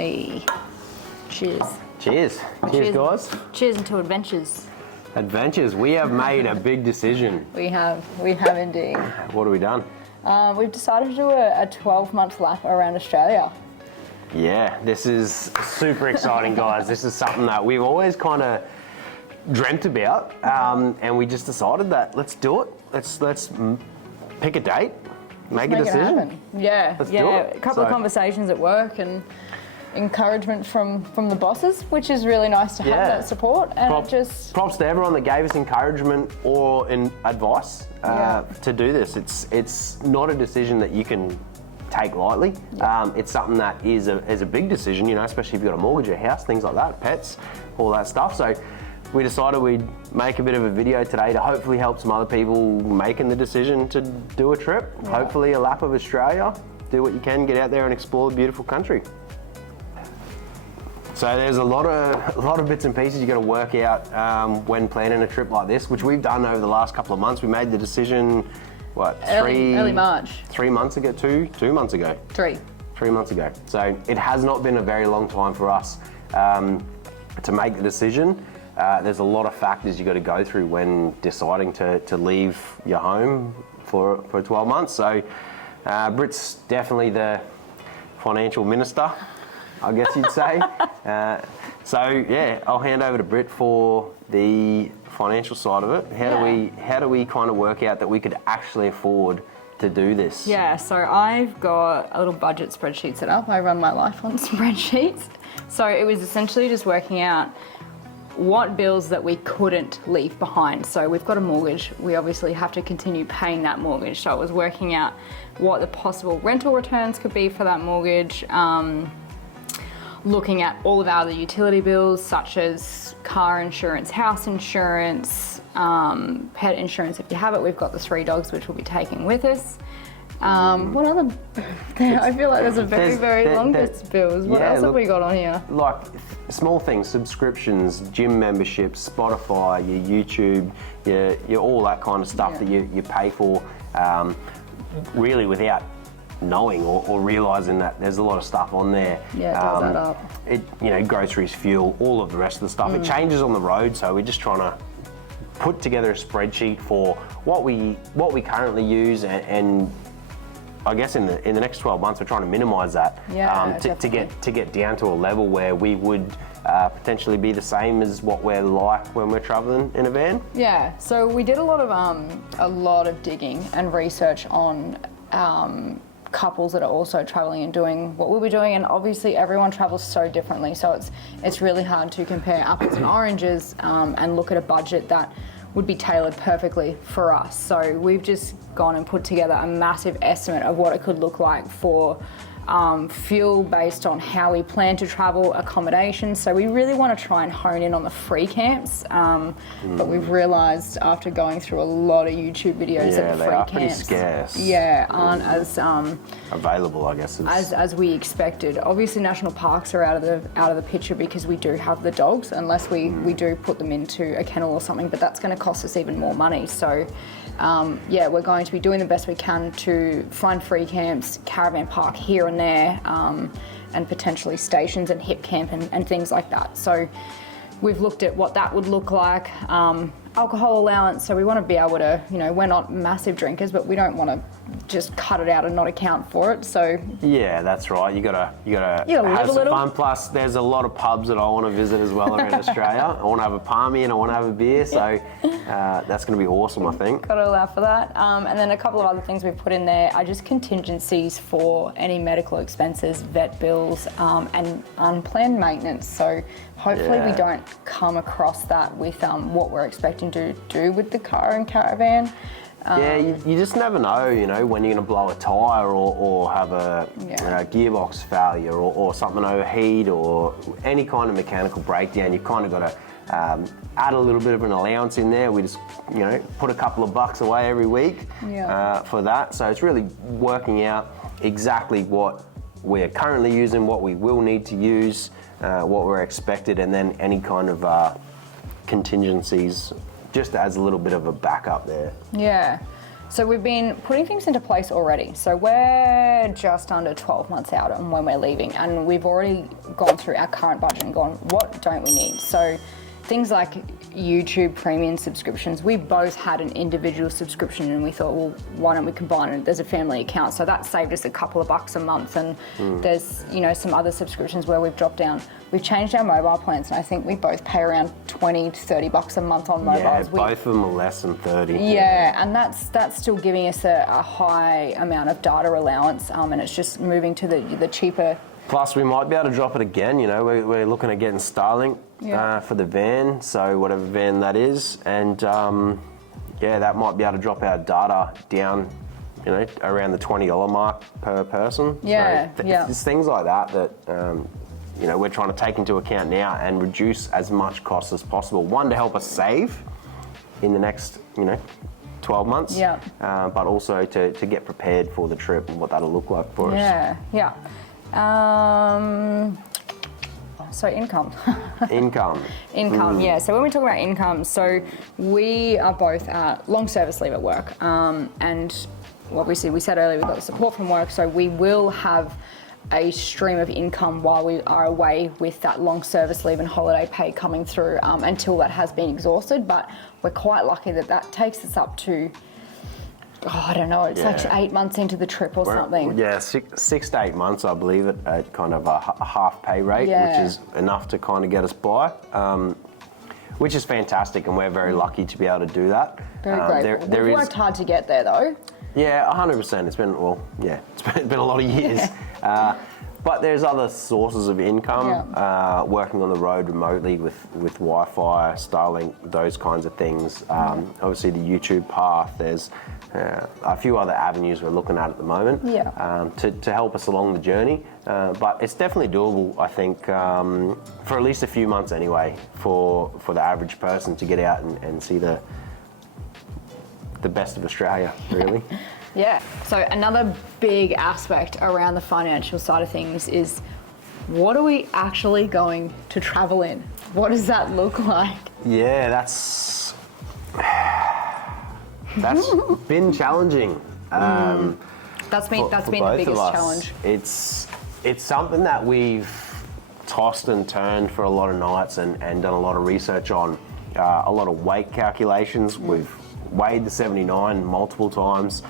Hey. Cheers. Cheers. Cheers, guys. Cheers into adventures. Adventures. We have made a big decision. We have indeed. What have we done? We've decided to do a 12-month lap around Australia. Yeah, this is super exciting, guys. This is something that we've always kind of dreamt about, and we just decided that let's do it. Let's pick a date, make a decision. Yeah, let's do it. A couple of conversations at work and encouragement from the bosses, which is really nice to have that support. And props to everyone that gave us encouragement or advice to do this. It's not a decision that you can take lightly. It's something that is a big decision, you know, especially if you've got a mortgage, a house, things like that, pets, all that stuff. So we decided we'd make a bit of a video today to hopefully help some other people making the decision to do a trip. Yeah. Hopefully a lap of Australia. Do what you can, get out there and explore the beautiful country. So there's a lot of bits and pieces you got to work out when planning a trip like this, which we've done over the last couple of months. We made the decision, early March. 3 months ago, two months ago. 3 months ago. So it has not been a very long time for us to make the decision. There's a lot of factors you got to go through when deciding to leave your home for 12 months. So Britt's definitely the financial minister, I guess you'd say. So yeah, I'll hand over to Britt for the financial side of it. How do we kind of work out that we could actually afford to do this? Yeah, so I've got a little budget spreadsheet set up. I run my life on spreadsheets. So it was essentially just working out what bills that we couldn't leave behind. So we've got a mortgage. We obviously have to continue paying that mortgage. So it was working out what the possible rental returns could be for that mortgage, looking at all of our other utility bills, such as car insurance, house insurance, pet insurance if you have it. We've got the 3 dogs, which we'll be taking with us. What other? I feel like there's a very long list of bills. What else have we got on here? Like small things, subscriptions, gym memberships, Spotify, your YouTube, your all that kind of stuff that you pay for, really without knowing or realising that there's a lot of stuff on there. Yeah, it does add up. Groceries, fuel, all of the rest of the stuff. It changes on the road, so we're just trying to put together a spreadsheet for what we currently use and I guess in the next 12 months we're trying to minimise that to get down to a level where we would potentially be the same as what we're like when we're travelling in a van. Yeah, so we did a lot of digging and research on couples that are also travelling and doing what we'll be doing, and obviously everyone travels so differently, so it's really hard to compare apples and oranges and look at a budget that would be tailored perfectly for us. So we've just gone and put together a massive estimate of what it could look like for fuel based on how we plan to travel, accommodation. So we really want to try and hone in on the free camps, but we've realised after going through a lot of YouTube videos that the free camps pretty scarce. Aren't as available, I guess, as we expected. Obviously, national parks are out of the picture because we do have the dogs, unless we do put them into a kennel or something. But that's going to cost us even more money. So. We're going to be doing the best we can to find free camps, caravan park here and there, and potentially stations and hip camp and things like that. So we've looked at what that would look like, alcohol allowance. So we want to be able to, we're not massive drinkers, but we don't want to just cut it out and not account for it. So yeah, that's right. You gotta have some fun. Plus, there's a lot of pubs that I want to visit as well around Australia. I want to have a palmy and I want to have a beer. So that's going to be awesome, I think. Got to allow for that. And then a couple of other things we've put in there are just contingencies for any medical expenses, vet bills, and unplanned maintenance. So hopefully we don't come across that with what we're expecting to do with the car and caravan. You just never know, when you're going to blow a tyre or have a gearbox failure or something overheat or any kind of mechanical breakdown. You kind of got to add a little bit of an allowance in there. We just, put a couple of bucks away every week for that. So it's really working out exactly what we're currently using, what we will need to use, what we're expected, and then any kind of contingencies just as a little bit of a backup there. Yeah. So we've been putting things into place already. So we're just under 12 months out on when we're leaving, and we've already gone through our current budget and gone, what don't we need? So things like YouTube premium subscriptions, we both had an individual subscription, and we thought, well, why don't we combine it? There's a family account, so that saved us a couple of bucks a month. And there's, you know, some other subscriptions where we've dropped down. We've changed our mobile plans, and I think we both pay around 20 to 30 bucks a month on mobiles. Yeah, both of them are less than 30. Yeah, and that's still giving us a high amount of data allowance, and it's just moving to the cheaper. Plus, we might be able to drop it again. You know, we're looking at getting Starlink for the van, so whatever van that is, and yeah, that might be able to drop our data down, you know, around the $20 mark per person. Yeah, so it's things like that you know, we're trying to take into account now and reduce as much cost as possible. One, to help us save in the next, you know, 12 months. But also to get prepared for the trip and what that'll look like for us. So income. Income, yeah. So when we talk about income, so we are both long service leave at work. And obviously we said earlier, we've got the support from work, so we will have a stream of income while we are away with that long service leave and holiday pay coming through until that has been exhausted. But we're quite lucky that takes us up to, I don't know, it's like 8 months into the trip or something. Yeah, 6 to 8 months, I believe, at kind of a half pay rate, which is enough to kind of get us by, which is fantastic, and we're very lucky to be able to do that. Very grateful. We've worked hard to get there, though. Yeah, 100%. It's been, it's been a lot of years. But there's other sources of income, working on the road remotely with Wi-Fi, Starlink, those kinds of things. Obviously, the YouTube path, there's a few other avenues we're looking at the moment to help us along the journey. But it's definitely doable, I think, for at least a few months anyway, for the average person to get out and see the best of Australia, really. Yeah. So another big aspect around the financial side of things is, what are we actually going to travel in? What does that look like? Yeah, that's been challenging. That's been the biggest challenge. It's something that we've tossed and turned for a lot of nights and done a lot of research on, a lot of weight calculations. We've weighed the 79 multiple times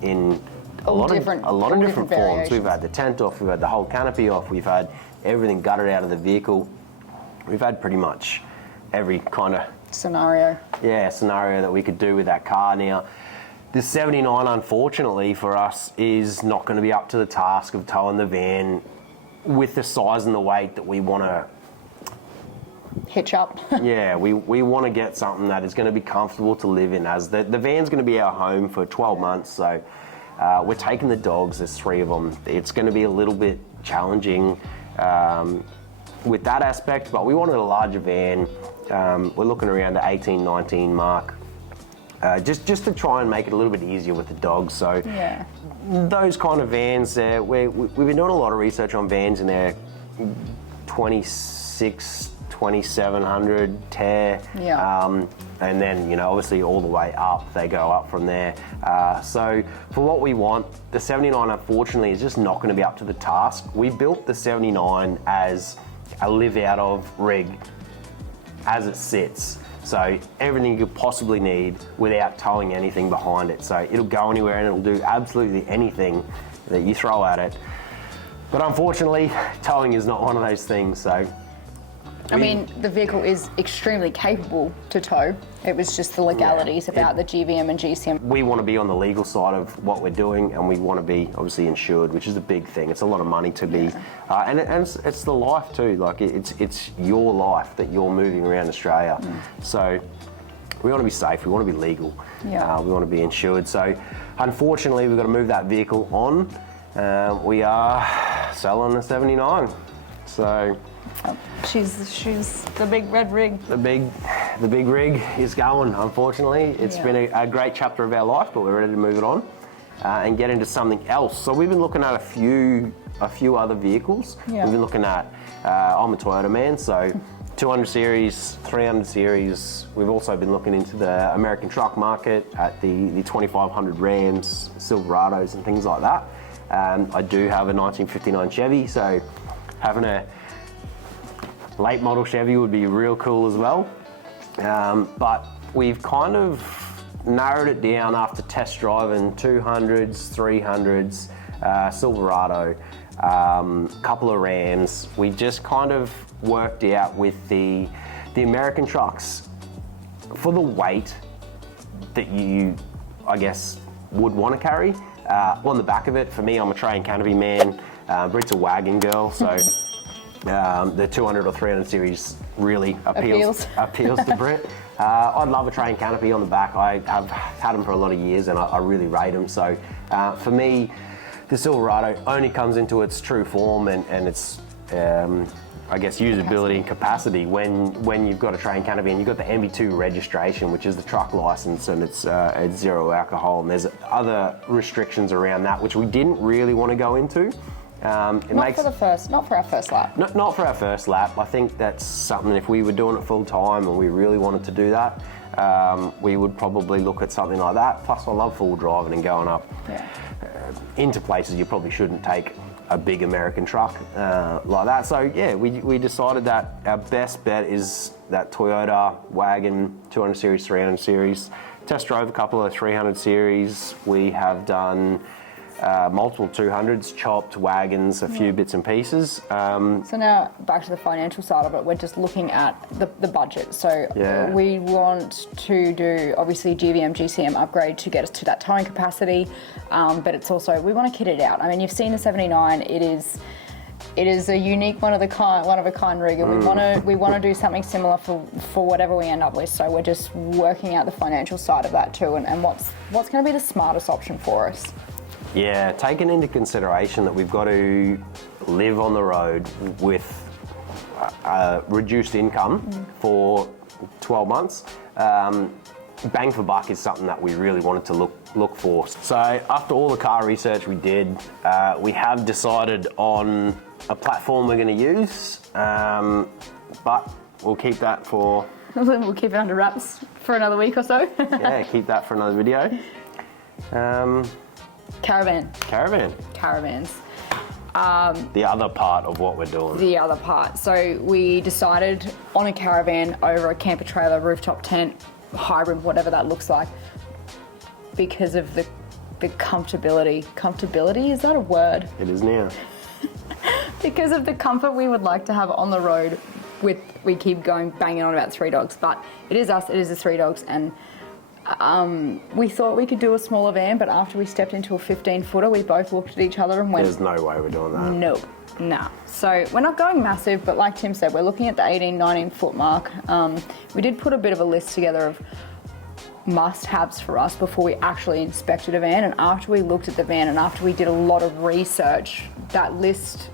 in a lot of different forms. We've had the tent off, we've had the whole canopy off, we've had everything gutted out of the vehicle. We've had pretty much every kind of scenario that we could do with that car. Now, the 79, unfortunately for us, is not going to be up to the task of towing the van with the size and the weight that we want to hitch up. we want to get something that is going to be comfortable to live in, as the van's going to be our home for 12 months. So we're taking the dogs, there's 3 of them. It's going to be a little bit challenging with that aspect, but we wanted a larger van. We're looking around the 18, 19 mark, just to try and make it a little bit easier with the dogs. So those kind of vans there, we've been doing a lot of research on vans in there, 26, 2700 tear, and then, you know, obviously all the way up, they go up from there. So for what we want, the 79 unfortunately is just not going to be up to the task. We built the 79 as a live out of rig as it sits, so everything you could possibly need without towing anything behind it. So it'll go anywhere and it'll do absolutely anything that you throw at it. But unfortunately, towing is not one of those things. So I mean, the vehicle is extremely capable to tow. It was just the legalities about the GVM and GCM. We want to be on the legal side of what we're doing, and we want to be obviously insured, which is a big thing. It's a lot of money to be, and it's the life too. Like it's your life that you're moving around Australia. So we want to be safe. We want to be legal. We want to be insured. So unfortunately, we've got to move that vehicle on. We are selling the 79. So. She's the big red rig. The big rig is going, unfortunately. It's been a great chapter of our life, but we're ready to move it on and get into something else. So we've been looking at a few other vehicles. We've been looking at, I'm a Toyota man, so 200 series, 300 series. We've also been looking into the American truck market at the 2500 Rams, Silverados and things like that. I do have a 1959 Chevy, so having a late model Chevy would be real cool as well. But we've kind of narrowed it down after test driving 200s, 300s, Silverado, couple of Rams. We just kind of worked out with the American trucks for the weight that you, I guess, would want to carry. On the back of it, for me, I'm a tray and canopy man. Brit's a wagon girl, so the 200 or 300 series really appeals to Brit. I'd love a tray and canopy on the back. I have had them for a lot of years and I really rate them. So for me, the Silverado only comes into its true form and its, I guess, usability and capacity when you've got a tray and canopy and you've got the MB2 registration, which is the truck license, and it's zero alcohol. And there's other restrictions around that, which we didn't really want to go into. Not for our first lap. Not for our first lap. I think that's something, if we were doing it full time and we really wanted to do that, we would probably look at something like that. Plus, I love full driving and going up into places you probably shouldn't take a big American truck like that. So yeah, we decided that our best bet is that Toyota wagon, 200 series, 300 series. Test drove a couple of 300 series. We have done multiple 200s, chopped wagons, a few bits and pieces. So now back to the financial side of it, we're just looking at the budget. So we want to do obviously GVM, GCM upgrade to get us to that towing capacity, but it's also, we want to kit it out. I mean, you've seen the 79, it is a unique one of a kind rig, and we want to do something similar for whatever we end up with. So we're just working out the financial side of that too, and what's going to be the smartest option for us. Yeah, taking into consideration that we've got to live on the road with reduced income for 12 months, bang for buck is something that we really wanted to look for. So after all the car research we did, we have decided on a platform we're going to use, but we'll keep that for... We'll keep it under wraps for another week or so. Yeah, keep that for another video. Caravans. The other part of what we're doing. The other part. So we decided on a caravan over a camper trailer, rooftop tent, hybrid, whatever that looks like, because of the comfortability. Comfortability, is that a word? It is now. Because of the comfort we would like to have on the road we keep going banging on about 3 dogs, but it is us, it is the 3 dogs, and we thought we could do a smaller van, but after we stepped into a 15-footer, we both looked at each other and went, there's no way we're doing that. Nope. Nah. So we're not going massive, but like Tim said, we're looking at the 18, 19 foot mark. We did put a bit of a list together of must-haves for us before we actually inspected a van, and after we looked at the van and after we did a lot of research, that list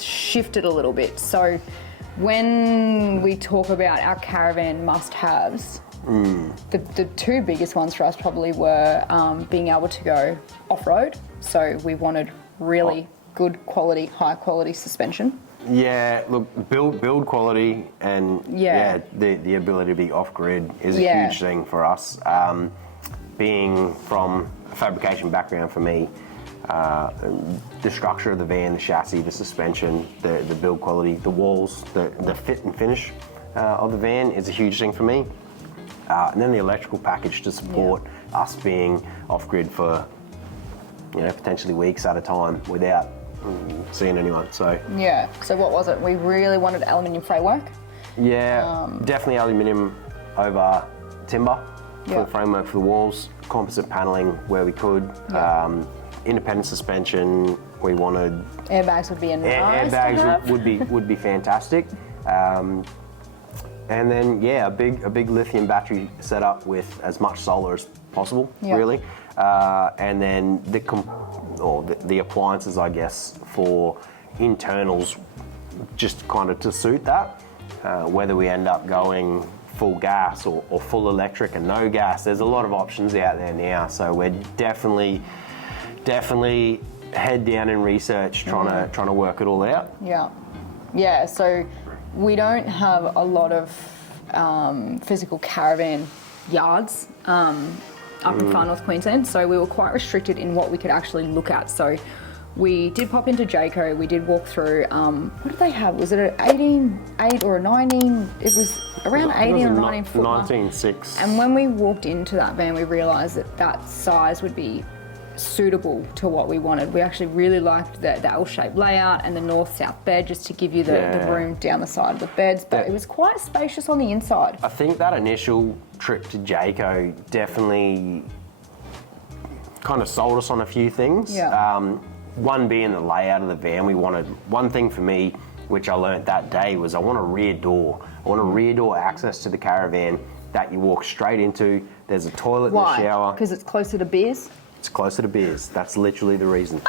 shifted a little bit. So when we talk about our caravan must-haves, the 2 biggest ones for us probably were being able to go off-road. So we wanted really good quality, high quality suspension. Yeah, look, build quality and the ability to be off-grid is a huge thing for us. Being from a fabrication background for me, the structure of the van, the chassis, the suspension, the build quality, the walls, the fit and finish of the van is a huge thing for me. And then the electrical package to support us being off-grid for, potentially weeks at a time without seeing anyone. So what was it? We really wanted aluminium framework. Definitely aluminium over timber for the framework for the walls, composite paneling where we could, independent suspension. We wanted airbags would be a nice airbags would be fantastic. And then a big lithium battery setup with as much solar as possible, really. And then the appliances, I guess, for internals, just kind of to suit that. Whether we end up going full gas or full electric and no gas, there's a lot of options out there now. So we're definitely head down in research, trying to work it all out. So we don't have a lot of physical caravan yards up in far North Queensland, so we were quite restricted in what we could actually look at. So we did pop into Jayco, we did walk through, what did they have? Was it an 18.8 or a 19? It was around 18 or 19 foot. 19.6. And when we walked into that van, we realised that that size would be suitable to what we wanted. We actually really liked the L-shaped layout and the north-south bed, just to give you the room down the side of the beds, but it was quite spacious on the inside. I think that initial trip to Jayco definitely kind of sold us on a few things. One being the layout of the van. We wanted, one thing for me, which I learnt that day, was I want a rear door. I want a rear door access to the caravan that you walk straight into. There's a toilet and a shower. Because it's closer to beers? It's closer to beers. That's literally the reason.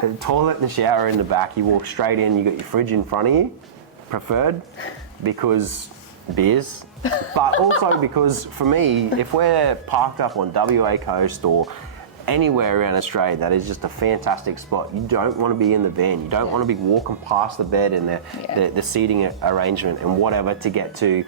The toilet and the shower in the back, you walk straight in, you got your fridge in front of you, preferred, because beers. But also because, for me, if we're parked up on WA Coast or anywhere around Australia, that is just a fantastic spot. You don't want to be in the van. You don't want to be walking past the bed and the seating arrangement and whatever to get to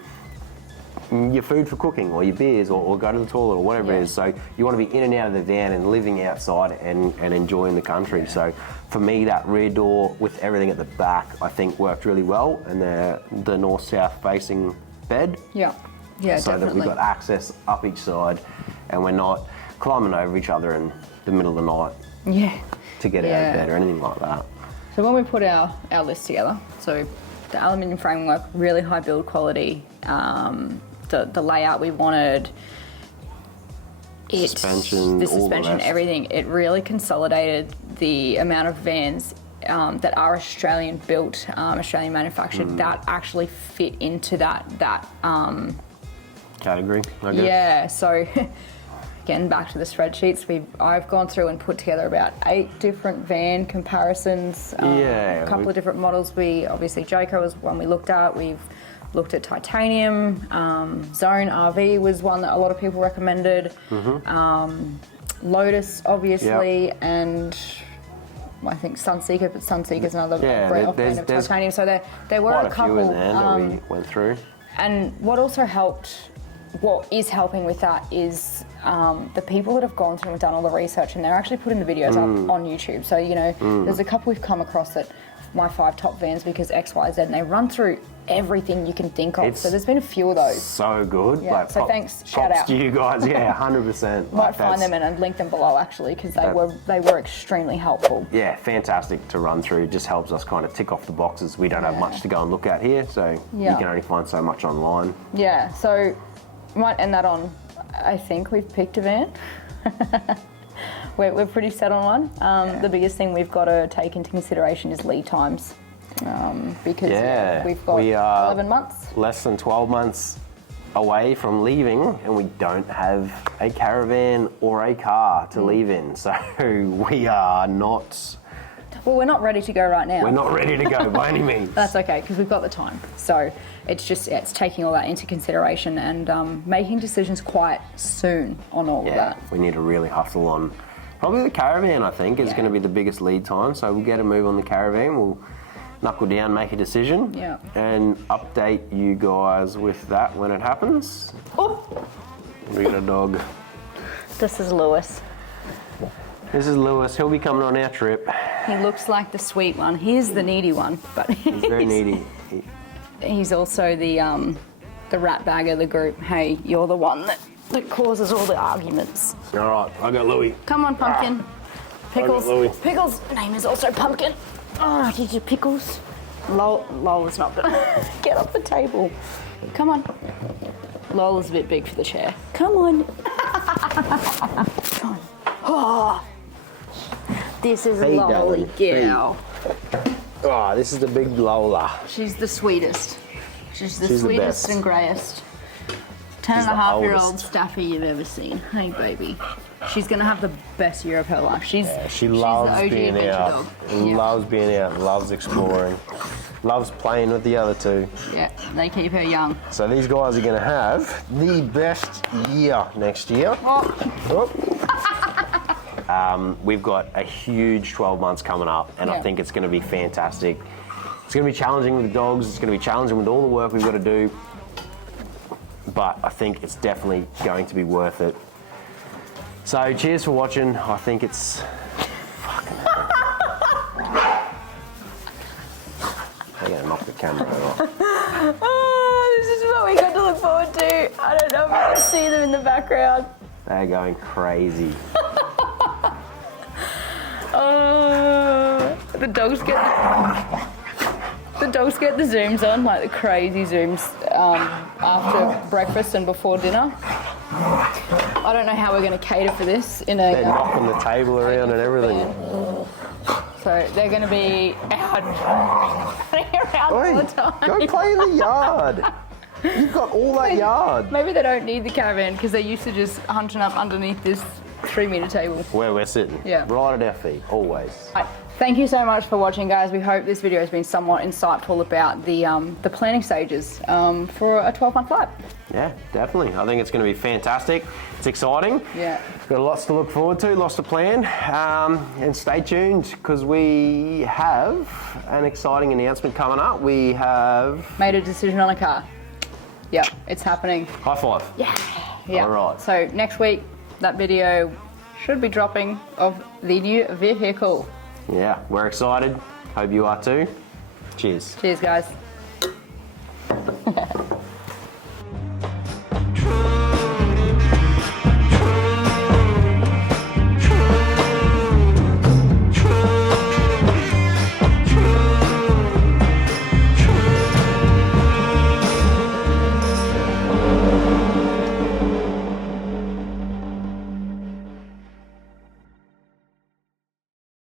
your food for cooking or your beers or go to the toilet or whatever it is. So you want to be in and out of the van and living outside and enjoying the country. So for me, that rear door with everything at the back, I think worked really well, and the north-south facing bed. Yeah, so definitely. that we've got access up each side and we're not climbing over each other in the middle of the night to get out of bed or anything like that. So when we put our list together, so the aluminium framework, really high build quality, the layout we wanted, the suspension, everything, it really consolidated the amount of vans that are Australian built, Australian manufactured, that actually fit into that category, I guess. Yeah, so again, back to the spreadsheets, I've gone through and put together about 8 different van comparisons, a couple of different models. Obviously Jayco was one we looked at. We've looked at titanium, Zone RV was one that a lot of people recommended, Lotus obviously, and I think Sunseeker, but Sunseeker's another great offering of titanium. So there were a couple in there that we went through. And what also helped, what is helping with that is the people that have gone through and done all the research, and they're actually putting the videos up on YouTube. So, you know, there's a couple we've come across that my 5 top vans because X, Y, Z, and they run through everything you can think of. So there's been a few of those. So good. Yeah. So thanks, shout out to you guys. Yeah, 100%. Might find them and link them below actually, because they were extremely helpful. Yeah, fantastic to run through. It just helps us kind of tick off the boxes. We don't have much to go and look at here, so you can only find so much online. Yeah. So might end that on, I think we've picked a van. We're pretty set on one. The biggest thing we've got to take into consideration is lead times. Because we've got 11 months. Less than 12 months away from leaving, and we don't have a caravan or a car to leave in. So we are not... Well, we're not ready to go right now. We're not ready to go by any means. That's okay, because we've got the time. So it's just, it's taking all that into consideration and making decisions quite soon on all of that. We need to really hustle on. Probably the caravan, I think, is going to be the biggest lead time. So we'll get a move on the caravan. We'll knuckle down, make a decision, and update you guys with that when it happens. Oh! We got a dog. This is Lewis. This is Lewis. He'll be coming on our trip. He looks like the sweet one. He's the needy one, but he's very needy. He's also the rat bag of the group. Hey, you're the one that causes all the arguments. All right, I got Louie. Come on, Pumpkin. Pickles. Louie. Pickles' name is also Pumpkin. Oh, did you Pickles? Lola's not gonna get off the table. Come on. Lola's a bit big for the chair. Come on. Come on. Oh. This is a lovely girl. Oh, this is the big Lola. She's the sweetest. She's the She's sweetest the and greyest 10-and-a-half-year-old staffy you've ever seen. Hey, baby. She's going to have the best year of her life. She she's loves the OG being adventure out. dog. Loves being out. Loves exploring. Loves playing with the other two. Yeah, they keep her young. So these guys are going to have the best year next year. We've got a huge 12 months coming up, and I think it's going to be fantastic. It's going to be challenging with the dogs. It's going to be challenging with all the work we've got to do. But I think it's definitely going to be worth it. So cheers for watching. I think it's fucking hell. They're going to knock the camera over. Oh, this is what we got to look forward to. I don't know if I can see them in the background. They're going crazy. Oh, the dogs get the zooms on, like the crazy zooms after breakfast and before dinner. I don't know how we're going to cater for this in a... They're knocking the table around and everything. So they're going to be out running around all the time. Go play in the yard. You've got all that yard. Maybe they don't need the caravan because they're used to just hunting up underneath this 3-metre table. Where we're sitting. Yeah. Right at our feet, always. Right. Thank you so much for watching, guys. We hope this video has been somewhat insightful about the planning stages for a 12-month flight. Yeah, definitely. I think it's going to be fantastic. It's exciting. Yeah. Got lots to look forward to, lots to plan. And stay tuned because we have an exciting announcement coming up. We have... Made a decision on a car. Yep, it's happening. High five. Yeah. All right. So next week, that video should be dropping of the new vehicle. Yeah, we're excited. Hope you are too. Cheers. Cheers, guys.